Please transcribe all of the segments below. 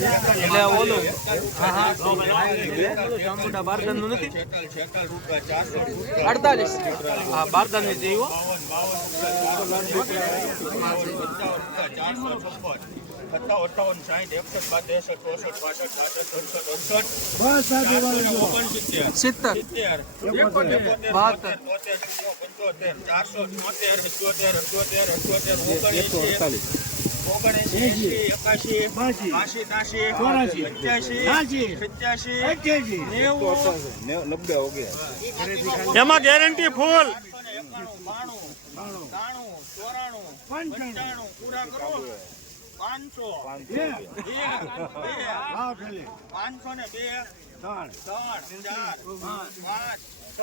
એટલે ઓલું. હા હા. જાંબુડા બારદાનનું નથી? અડતાલીસ. હા બારદાનની છે એવો અઠાવન સાઠ એકસઠ બાસઠ ચોસઠ પાસઠ સાસઠ અડસઠ. ઓગણસિત્તેર સિત્તેર. સિત્તેર બહાત્તર. તોતેર પંચોતેર ચારસો છોતેર અઠ્યોતેર અઠ્યોતેર અઠ્યોતેર ઓગણએંસી એકાશી. બાસી તાસી ચોરાશી. પંચ્યાસી છ્યાસી. સત્યાસી અઠ્યાસી. નેવું એમાં ગેરંટી ફૂલ પાંચસો ને બે ત્રણ. ત્રણ ચાર પાંચ છ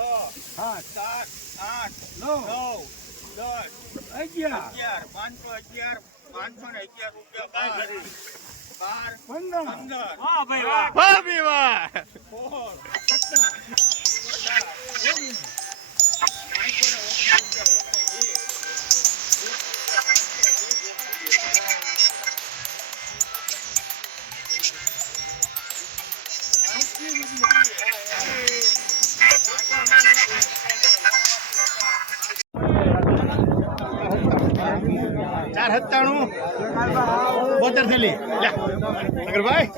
સાત. સાત આઠ નવ. નવ દસ અગિયાર. અગિયાર પાંચસો અગિયાર પાંચસો ને અગિયાર રૂપિયા બાર. બાર પંદર. પંદર વાહ ભાઈ વાહ. સોળ સત્તર. અઢાર ચાર સત્તાણું બોતેર થેલી ભાઈ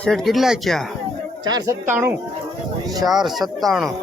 શેઠ કેટલા છે ચાર સત્તાણું ચાર સત્તાણું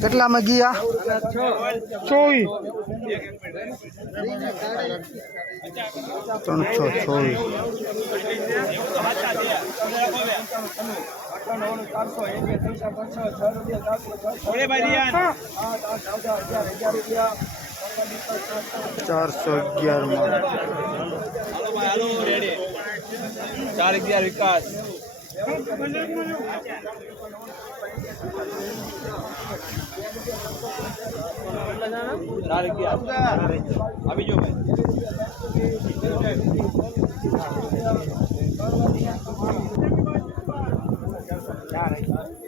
કેટલામાં ગયા? ચોવીસ. ત્રણસો ચોવીસ. ચારસો અગિયારમાં ચાર અગિયાર વિકાસ ચાર અગિયાર આવી જો ભાઈ Dạ, Thank you.